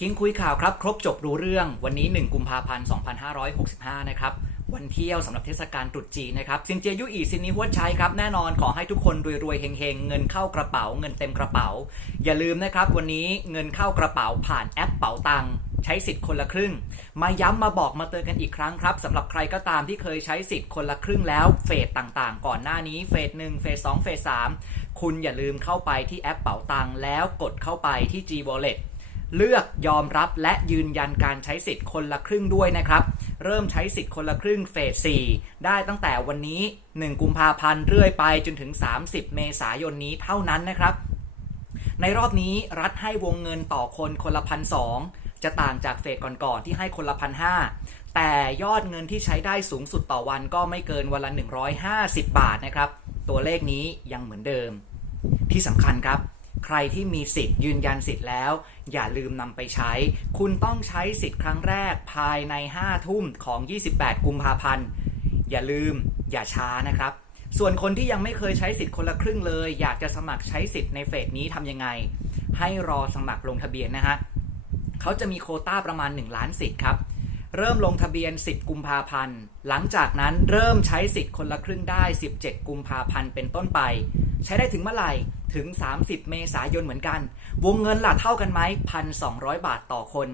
คิงคุยข่าวครับ ครบจบรู้เรื่องวันนี้ 1 กุมภาพันธ์ 2565 นะครับ วันเที่ยวสำหรับเทศกาลตรุษจีนนะครับซินเจียยุอีซินนี้หัวใช้ครับ แน่นอนขอให้ทุกคนรวยๆเฮงๆ เงินเข้ากระเป๋า เงินเต็มกระเป๋า อย่าลืมนะครับ วันนี้เงินเข้ากระเป๋าผ่านแอปเป๋าตังค์ใช้สิทธิ์คนละครึ่ง มาย้ำมาบอกมาเตือนกันอีกครั้งครับสำหรับใครก็ตามที่เคยใช้สิทธิ์คนละครึ่งแล้วเฟสต่างๆ ก่อนหน้านี้เฟสหนึ่งเฟสสองเฟสสามคุณอย่าลืมเข้าไปที่แอปเป๋าตังค์แล้วกดเข้าไปที่ G Wallet เลือกยอมรับและยืนยันการใช้สิทธิ์คนละครึ่งด้วยนะครับ เริ่มใช้สิทธิ์คนละครึ่งเฟส 4 ได้ตั้งแต่วันนี้ 1 กุมภาพันธ์เรื่อยไปจนถึง 30 เมษายนนี้เท่านั้นนะครับ ในรอบนี้รัฐให้วงเงินต่อคนคนละพันสองจะต่างจากเฟสก่อนๆที่ให้คนละพันห้าแต่ยอดเงินที่ใช้ได้สูงสุดต่อวันก็ไม่เกินวันละ 150 บาทนะครับ ตัวเลขนี้ยังเหมือนเดิม ที่สำคัญครับ ใครที่มีสิทธิ์ยืนยันสิทธิ์แล้ว อย่าลืมนำไปใช้ คุณต้องใช้สิทธิ์ครั้งแรกภายใน 5 ทุ่มของ 28 กุมภาพันธ์ อย่าลืมอย่าช้านะครับ ส่วนคนที่ยังไม่เคยใช้สิทธิ์คนละครึ่งเลย อยากจะสมัครใช้สิทธิ์ในเฟสนี้ทำยังไง ให้รอสมัครลงทะเบียนนะฮะเขาจะมีโคต้าประมาณ 1 ล้านสิทธิ์ครับเริ่มลงทะเบียน 10 กุมภาพันธ์ หลังจากนั้นเริ่มใช้สิทธิ์คนละครึ่งได้ 17 กุมภาพันธ์เป็นต้นไป ใช้ได้ถึงเมื่อไหร่ ถึง 30 เมษายนเหมือนกัน วงเงินล่ะเท่ากันไหม 1,200 บาทต่อคน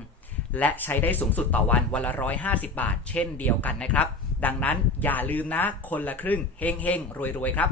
และใช้ได้สูงสุดต่อวันวันละ 150 บาท เช่นเดียวกันนะครับ ดังนั้นอย่าลืมนะคนละครึ่งเฮงเฮงรวยรวยๆครับ